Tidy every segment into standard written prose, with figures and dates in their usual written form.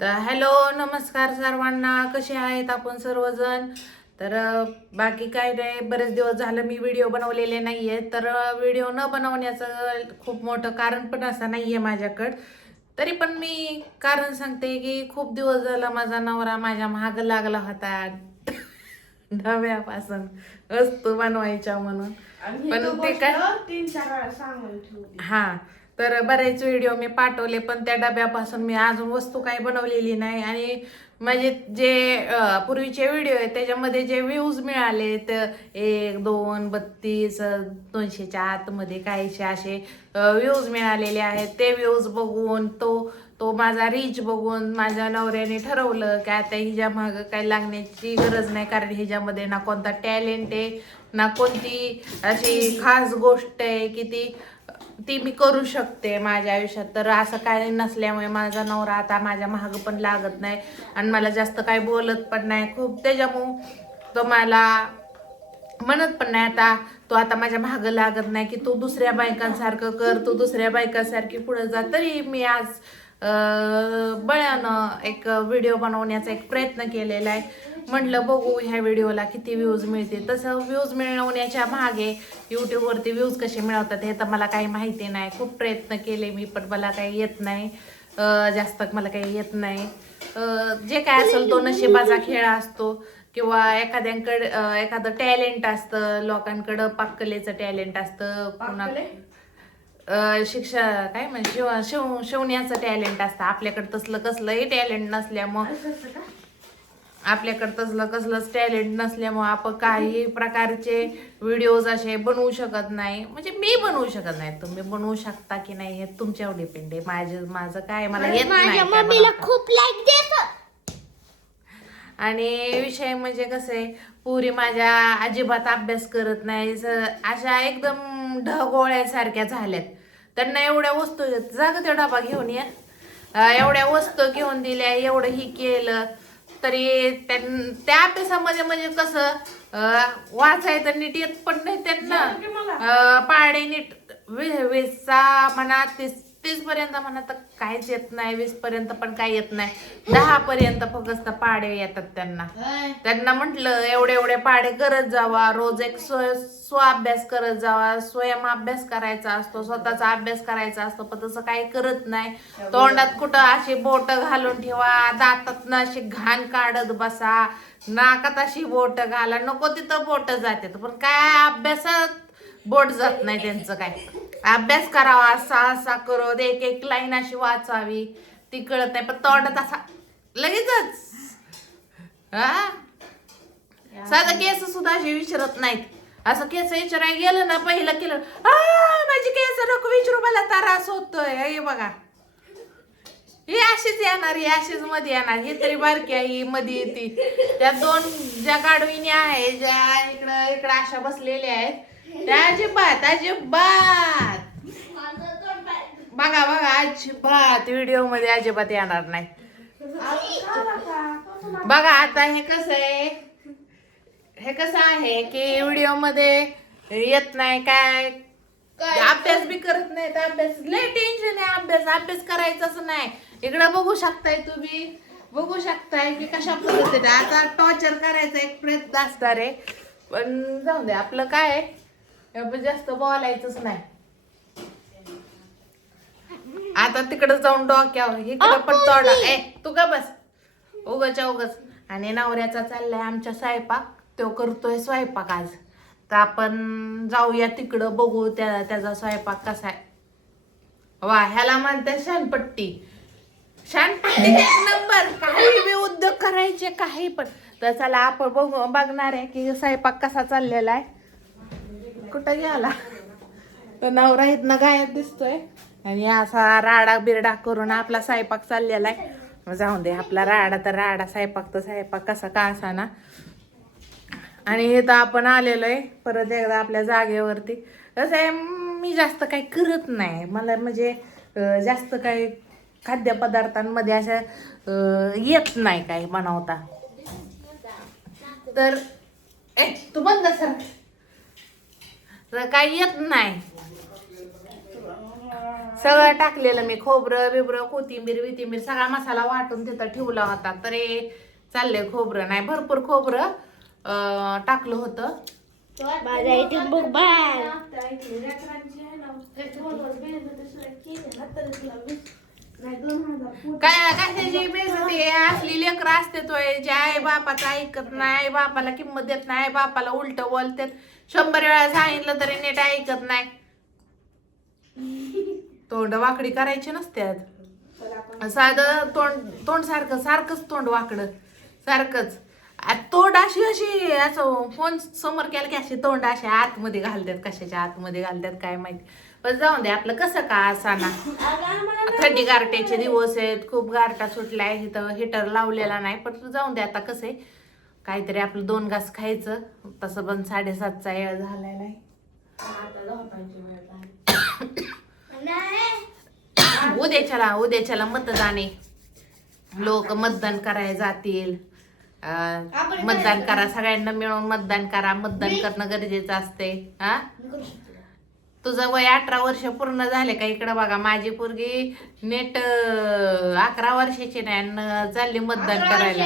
तर हॅलो नमस्कार सर्वांना, कसे आहेत आपण सर्वजण. तर बाकी काय नाही, बरेच दिवस झालं मी व्हिडिओ बनवलेले नाहीये. तर व्हिडिओ न बनवण्याचं खूप मोठं कारण पण असं नाहीये माझ्याकडं. तरी पण मी कारण सांगते की खूप दिवस झाला माझा नवरा माझ्या माग लागला होता नव्यापासून वस्तू बनवायच्या म्हणून. पण ते काय 3-4 वेळा सांगून ठेवली. हा, तर बरेच व्हिडिओ मी पाठवले पण त्या डब्यापासून मी अजून वस्तू काही बनवलेली नाही. आणि माझे जे पूर्वीचे व्हिडिओ आहेत त्याच्यामध्ये जे व्ह्यूज मिळाले तर 1, 2, 32, 200च्या आतमध्ये काहीसे असे व्ह्यूज मिळालेले आहेत. ते व्ह्यूज बघून तो माझा रीच बघून माझ्या नवऱ्याने ठरवलं की आता हिच्या मागं काही लागण्याची गरज नाही, कारण हिच्यामध्ये ना कोणता टॅलेंट आहे ना कोणती अशी खास गोष्ट आहे की ती मी करू शकते माझ्या आयुष्यात. तर असं काही नसल्यामुळे माझा नवरा आता माझ्या मागं पण लागत नाही आणि मला जास्त काही बोलत पण नाही खूप. त्याच्यामुळं तो मला म्हणत पण नाही आता, तो आता माझ्या मागं लागत नाही की तू दुसऱ्या बायकांसारखं कर, तू दुसऱ्या बायकांसारखी पुढे जा. तरी मी आज बळ्यानं एक व्हिडिओ बनवण्याचा एक प्रयत्न केलेला आहे. म्हटलं बघू ह्या व्हिडिओला किती व्ह्यूज मिळते. तसं व्ह्यूज मिळवण्याच्या मागे यूट्यूबवरती व्ह्यूज कसे मिळवतात हे तर मला काही माहिती नाही. खूप प्रयत्न केले मी पण मला काही येत नाही, जास्त मला काही येत नाही. जे काय असेल तो नशिबाचा खेळ असतो किंवा एखादं टॅलेंट असतं. लोकांकडं पाककलेचं टॅलेंट असतं, पुन्हा शिक्षा काय म्हणजे शिवण्याचं टॅलेंट असतं. आपल्याकडं तसलं कसलंही टॅलेंट नसल्यामुळं कसलंच टॅलेंट नसल्यामुळं आपण काही प्रकारचे व्हिडिओज असे बनवू शकत नाही. म्हणजे मी बनवू शकत नाही, तुम्ही बनवू शकता की नाही हे तुमच्यावर डिपेंड आहे. माझं काय, मला येत नाही माझ्या काय मम्मीला बनवता. खूप लाईक देतात. आणि विषय म्हणजे कसं आहे, पुरी माझ्या अजिबात अभ्यास करत नाही, अशा एकदम ढगोळ्यासारख्या झाल्यात. त्यांना एवढ्या वस्तू जाग त्या डबा घेऊन या, एवढ्या वस्तू घेऊन दिल्या, एवढं ही केलं तरी त्या अभ्यासामध्ये म्हणजे कसं वाचायचं नीट येत पण नाही त्यांना. पाडे नीट 20चा म्हणा 30 पर्यंत म्हणा तर काहीच येत नाही, 20 पर्यंत पण काही येत नाही, 10 पर्यंत फक्त पाडे येतात त्यांना म्हटलं एवढे पाडे करत जावा, रोज एक अभ्यास करत जावा. स्वयं अभ्यास करायचा असतो, स्वतःचा अभ्यास करायचा असतो, पण तसं काही करत नाही. तोंडात कुठं अशी बोट घालून ठेवा, दातात ना अशी घाण काढत बसा, नाकात अशी बोट घाला, नको तिथं बोट जातात पण काय अभ्यासात बोट जात नाही त्यांचं. काय अभ्यास करावा असा करू एक लाईन अशी वाचावी ती कळत नाही, पण तोंडात असा लगेचच साधं केस सुद्धा असे विचारत नाहीत. असं केस विचारायला गेलं ना, पहिलं केलं माझी केस नको विचारू, मला त्रास होतोय. हे बघा ही अशीच येणार, ही अशीच मध्ये येणार. ही तरी बारकी आहे, ही मध्ये येते. त्या 2 ज्या गाडविणी आहे ज्या इकडं अशा बसलेल्या आहेत त्या अजिबात बघा अजिबात व्हिडिओ मध्ये अजिबात येणार नाही. बघा आता हे कसं आहे की व्हिडिओ मध्ये येत नाही काय, अभ्यास बी करत नाही. तर अभ्यास लय टेन्शन आहे, अभ्यास करायचाच नाही. इकडं बघू शकताय, तुम्ही बघू शकताय की कशा पद्धतीने आता टॉर्चर करायचा एक प्रयत्न असणार आहे. पण जाऊ दे, आपलं काय आहे, जास्त बोलायचंच नाही. आता तिकडे जाऊन डोक्यावर इकडं पण तोडा. तू का बस उगच. आणि नवऱ्याचा चाललाय आमच्या स्वयंपाक, तो करतोय स्वयंपाक आज. तर आपण जाऊया तिकडं, बघू त्याचा स्वयंपाक कसा आहे. वा, ह्याला म्हणतात शानपट्टी एक नंबर. काही बी उद्योग करायचे काही पण. तर चला आपण बघणार आहे की स्वयंपाक कसा चाललेला आहे. कुठं गेला तर नवरा इथनं गायब दिसतोय आणि असा राडा बिरडा करून आपला स्वयंपाक चाललेला आहे. जाऊ दे, आपला राडा तर राडा, स्वयंपाक कसा का असा ना. आणि हे तर आपण आलेलो आहे परत एकदा आपल्या जागेवरती. कसं आहे, मी जास्त काही करत नाही, मला म्हणजे जास्त काही खाद्यपदार्थांमध्ये असं येत नाही काही बनवता. तर तू बंद सर काही येत नाही. सगळं टाकलेलं मी, खोबरं बिबरं कोथिंबीर विथिंबीर सगळा मसाला वाटून तिथं ठेवला होता. तरी चाललंय खोबरं नाही, भरपूर खोबरं टाकलं होतं. माझ्या इथे बुक बाय काय कशाची बेइज्जती आहे? असली लेकरं असते तोय जे आई बापाचं ऐकत नाही, आई बापाला किंमत देत नाही, आई बापाला उलट बोलतात. 100 वेळा सांगितलं तरी नीट ऐकत नाही. तोंड वाकडी करायची नसत्यात. साधं तोंड सारखंच तोंड वाकडं सारखंच. तोंड अशी असं फोन समोर केलं की अशी तोंड अशी आतमध्ये घालतात, कशाच्या आतमध्ये घालतात काय माहिती. पण जाऊन दे, आपलं कसं का असाना. थंडी गारट्याचे दिवस आहेत, खूप गारटा सुटलाय, इथं हिटर लावलेला नाही. पण जाऊन दे, आता कसं आहे काहीतरी आपलं 2 घास खायचं. तसं पण 7:30चा वेळ झालाय नाही. उद्याच्याला मतदान आहे. लोक मतदान करायला जातील. मतदान करा, सगळ्यांना मिळून मतदान करा. मतदान करणं गरजेचं असते. हा, तुझं वय 18 वर्ष पूर्ण झाले का? इकडं बघा, माझी पोरगी नेट 11 वर्षाची नाही चालली मतदान करायला.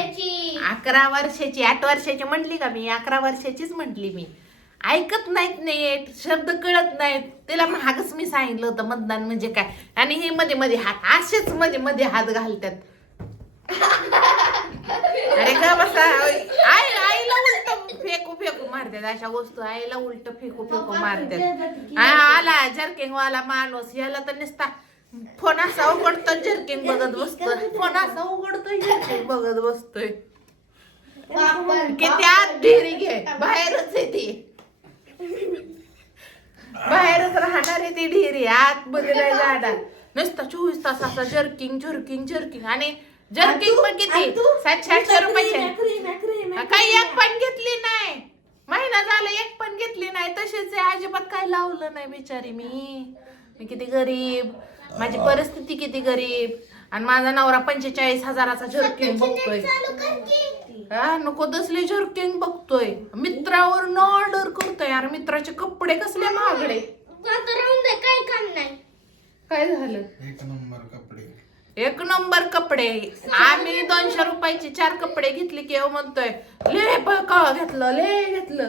11 वर्षाची, 8 वर्षाची म्हटली का मी? 11 वर्षाचीच म्हटली मी. ऐकत नाहीत नीट, शब्द कळत नाहीत. तिला महागच मी सांगितलं होतं मतदान म्हणजे काय. आणि हे मध्ये मध्ये हात असेच मध्ये हात घालतात. अरे का बसा, आईला उलट फेकू मारतात अशा वस्तू. आईला उलट फेकू मारतात. आला जर्किंग वाला माणूस, याला तर नुसता फोन असा उघडतो जर्किंग बघत बसतोय. फोन असा उघडतोय जर्किंग बघत बसतोय. किती आत ढेरी घे, बाहेरच येते, बाहेरच राहणार आहे ती ढेरी, आत मध्ये नाही जाणार. नुसतं 24 तास असा जर्किंग. आणि जर्किंग पण किती 700-800 रुपयाचे. काही एक पण घेतली नाही, महिना झाला एक पण घेतली नाही. तसेच अजिबात काही लावलं नाही बिचारी. मी किती गरीब, माझी परिस्थिती किती गरीब. आणि माझा नवरा 45,000चा जर्किंग बघतोय. नको तसले जर्किंग बघतोय. मित्रावर ऑर्डर करतोय. यार मित्राचे कपडे कसले महागडे. काय काम नाही. काय झालं? 1 नंबर कपडे. आम्ही 200 रुपयाचे 4 कपडे घेतले की म्हणतोय ले घेतलं.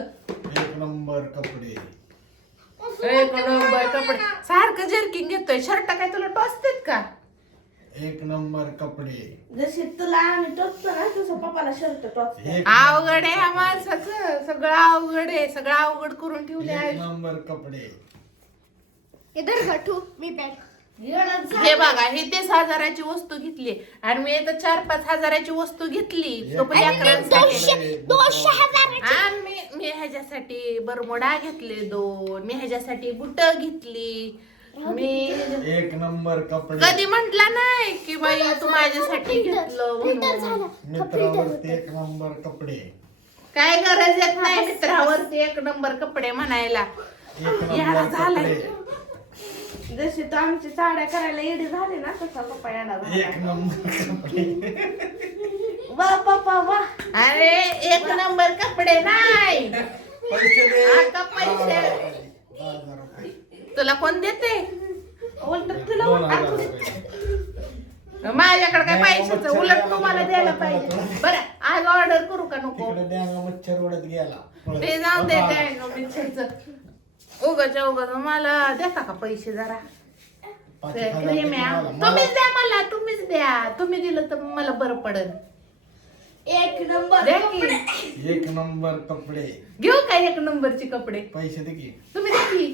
1 नंबर कपडे. 1 नंबर कपडे. सारखं जर्किंग घेतोय. शर्ट काय तुला टोचतेत का? 1 नंबर कपडे. जसे तुला आम्ही टोचतो ना तसं पप्पाला शर्ट टोचतो. अवघड आहे हा माणसाचं. सगळं अवघड आहे. सगळं अवघड करून ठेवले. 1 नंबर कपडे. इधर गठू मी पॅक. हे बघा, ही 30,000ची वस्तू घेतली आणि मी तर 4-5 हजाराची वस्तू घेतली. मी ह्याच्यासाठी बरमोडा घेतले 2. मी ह्याच्यासाठी बुट घेतली. मी 1 नंबर कपडे. कधी म्हंटला नाही की बाई तू माझ्यासाठी घेतलं म्हणून. मित्रावरती 1 नंबर कपडे. काय गरज येत नाही मित्रावरती 1 नंबर कपडे म्हणायला. 1 याला नंबर झालंय. कपडे. जशी तू आमची साड्या करायला येडी झाली ना तसा पप्पा येणार. 1 नंबर कपडे. वा पप्पा वा. अरे 1 नंबर कपडे नाही. पैसे दे. आता पैसे 10,000 रुपये. तुला कोण देते? उलट तुला 2,000 रुपये. माझ्याकडे काय पैशाचं, उलट तुम्हाला द्यायला पाहिजे. बरं आज ऑर्डर करू का नको? तिकडे डॅंगा मच्छर उडत गेला. ते जाऊ दे उगाच मला देता का पैसे जरा? 5,000 क्रीम आहे. तुम्हीच द्या मला, तुम्हीच द्या. तुम्ही दिलं तर मला बरं पडेल. 1 नंबर द्या की. 1 नंबर कपडे. घेऊ का 1 नंबरचे कपडे? पैसे दे की. तुम्ही द्या की.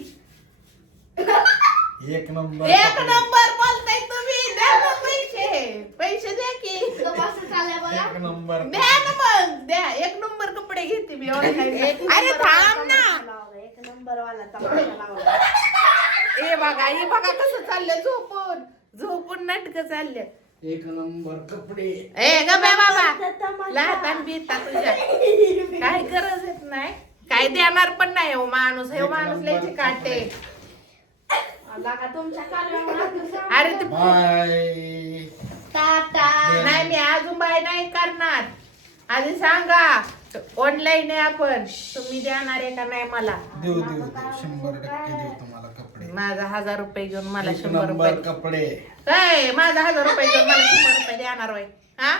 1 नंबर 1 कपडे. नंबर बोलताय तुम्ही. द्या ना पैसे द्या की. 1 नंबर द्या ना मग, द्या. 1 नंबर कपडे घेते मी. अरे थांब ना. 1 नंबर वाला तमाशा लावला. हे बघा कसं चाललंय. झोपून नाटक चालले. 1 नंबर कपडे. ए गबे बाबा, लहान बीता तुझ्या काय गरज येत नाही. काय देणार पण नाही हो माणूस. हे माणूस लयची काटे. लागा तुमच्या कालव्यावर. अरे ते बाय. टाटा. नाही, मी अजून बाय नाही करणार. आधी सांगा ऑनलाईन आहे आपण. तुम्ही देणार आहे का नाही मला? देऊ 100% देऊ तुम्हाला कपडे. माझा 1000 रुपये घेऊन मला एक 100 नंबर रुपये कपडे काय माझा 1000 रुपये घेऊन मला 100 रुपये देणार वय हा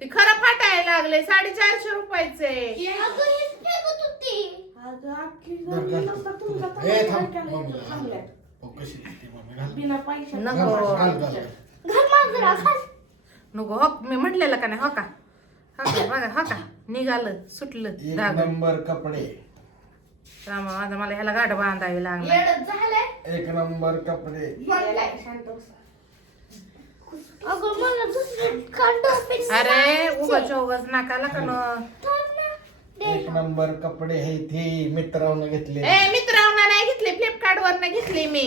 ते खरं फाटायला लागले 450 रुपयाचे अगं अख्खी बरं, गर्दी घाल. नसता तुमच्या ए, थांब. तांदळाच्या इथं मम्मीला थांबल्या. हो, कशी दिसते मम्मी, घाल. बिना पैशात नको. घाल, घाल, घाल. नको हो मी म्हटलेलं का नाही हो का बघा हो का निघालं सुटलं एक धाग नंबर कपडे माझा मला ह्याला गाठ बांधावी लागणार एक नंबर कपडे शांत बस. अरे उगाच उगाच नाकाला का न एक नंबर कपडे हे थे मित्रांनो घेतले ए मित्रांना नाही घेतले फ्लिपकार्ट वर नाही घेतले मी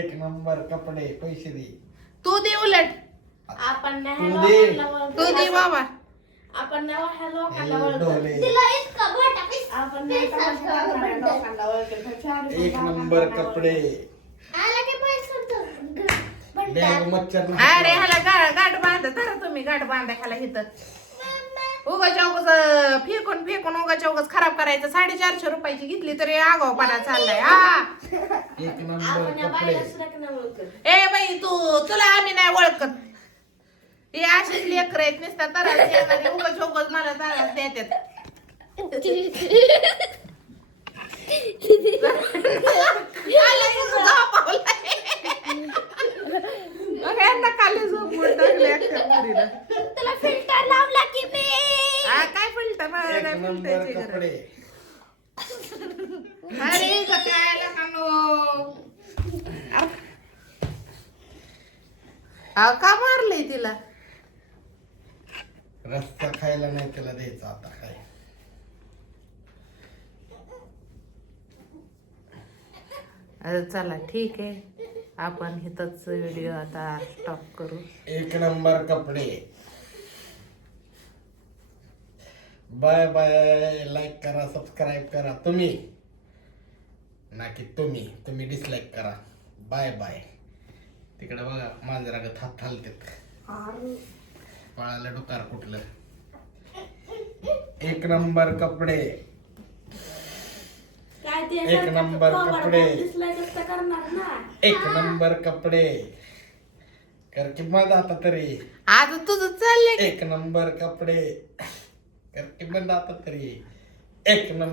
एक नंबर कपडे पैसे दे तू दे उलट आपण नाही तू ह्या दे. लोकांना तू दे बाबा आपण नाही ह्या लोकांना हे ओळखत. डोले आपण नाही ह्या लोकांना ओळखत. तर 4 रुपये एक लोकांना नंबर ओळखत. कपडे डॅग मच्छर अरे ह्याला गाठ बांधा धरा तुम्ही गाठ बांधा ह्याला इथं उगाच्या उगाच फेकून उगाच्या उगाच खराब करायचं 450 रुपयाची घेतली तरी आगावपणा चाललाय हा एक नंबर आपण या कपडे बाईला सुद्धा नाही ओळखत. ए बाई तुला आम्ही नाही ओळखत हे अशीच लेकर आहेत नुसता तरास उगाच मला तरास देतात मग यांना खाली झोपून टाकले अख्ख्या मुलीला. तुला फिल्टर लावला की मी हा, काय फिल्टर मला एक नाही नंबर फिल्टरची कपडे गरज. अरे इथं काय लोकांनो. अहो, का मारलंय तिला रस्ता खायला नाही त्याला द्यायचा आता काय चला ठीक आहे आपण इथंच व्हिडिओ आता स्टॉप करू एक नंबर कपडे बाय बाय लाईक करा सबस्क्राईब करा तुम्ही ना की तुम्ही डिसलाईक करा बाय बाय तिकडे बघा मांजरागत हात हलतात पळाला डुकार कुठलं एक नंबर कपडे काय ते एक नंबर कपडे. dislike च तर करणार ना. एक नंबर कपडे कर की बंद आता तरी आज तुझं चाललंय एक नंबर कपडे कर की बंद आता तरी एक नंबर